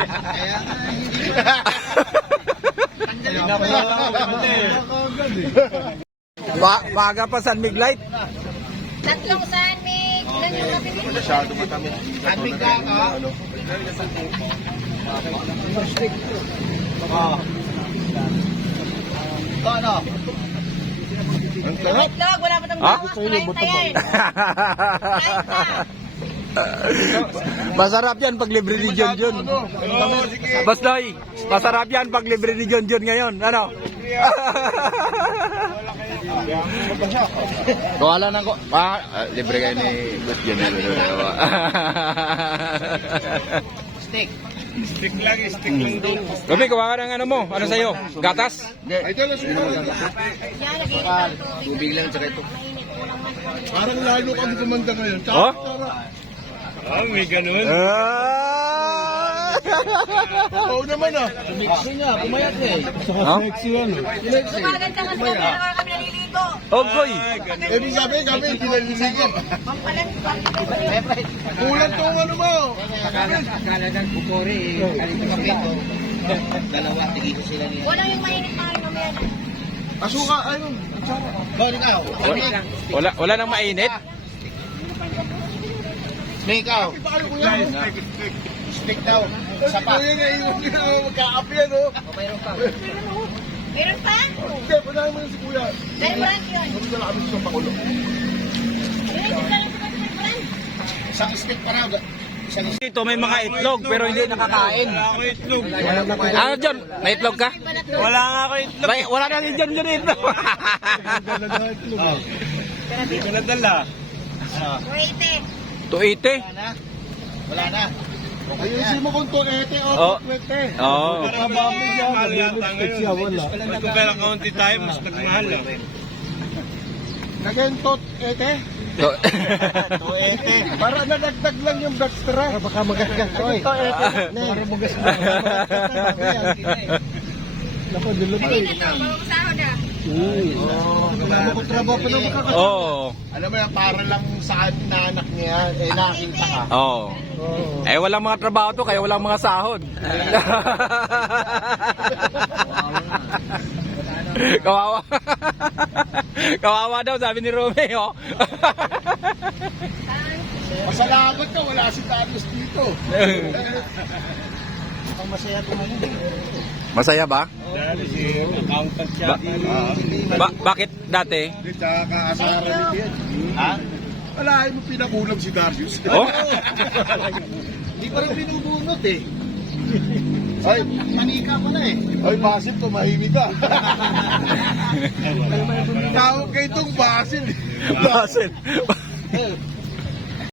Kaya nga, hindi. Baga pa San Mig Light. Tatlong Sanmig. Ilan yung nabili? Masyado matamis. Sanmig ka ka? Ano? Ang sarap. Itlog, wala pa itong Ha? bawas. 30 yan. 30. Masarap yan pag libre ni John John. Boss Doy, masarap yan pag libre ni John John ngayon. Ano? Kawala na ko. Libre kayo ni Boss John. Steak. Stick lang daw. Gabi, kawa ka ng ano mo? Ano sa'yo? Gatas? Ay, ito lang siguro. Yan, nag-init ang tubig. Tubig lang, tsaka ito. Mainit ko lang man. Parang lalo kami kumanda ngayon. Oh? Ah, may ganun. Oo naman ah. Sumiksi nga, pumayat eh. Ha? Lumagan ka kasi kami na kami naliligo. Ogoy! Ibig sabihin kami, hindi naliligo. Pampalan. Kulang tong ano mo. Wala yung mainit na rin mamaya na. Asuka, ano? Ikaw. Wala nang mainit? Ikaw. Stick daw. Sapat. Kuya nga iwan ka na magka-up yan, oh. Meron pa? Hindi, panahin mo yun si kuya. Dahil brand yun. Hindi na kami sa pakulo. Isang stick pa na. Ito may mga itlog pero hindi nakakain. Wala ako itlog. Ano John? May itlog ka? Wala nga ako itlog. Wala na si John John itlog. Hindi ko nadala. 280. 280? Wala na. Ayusin mo kung tuwete o Oh. tuwete. Oo. Mahal yata ngayon. Pag pera county tayo, mas nagmahal ah. Nagentot, ete. Tuwete. Para nadagdag lang yung extra. Baka magagat ko eh. Para magas mo. Naku, dilo pa eh. Kanina to, bawang sahod ah. Wala mo trabaho pa lang makakatawa. Oo. Alam mo yan, para lang sa na anak niya, eh nakita ka. Oo. Eh walang mga trabaho to kaya walang mga sahod. Kawawa. Kawawa daw sabi ni Romeo. Masalamat ka, wala si Darius dito. Ang masaya kumain. Masaya ba? Dahil si accountant siya. Bakit dati? Hindi, tsaka kaasaran ni Piet. Ha? Wala, ay mo pinakulang si Darius. Oh? Hindi pa rin binubunot eh. Ay, manika pa na eh. Ay, Basil, tumahimik ka. Tawag kayo itong Basil. Basil.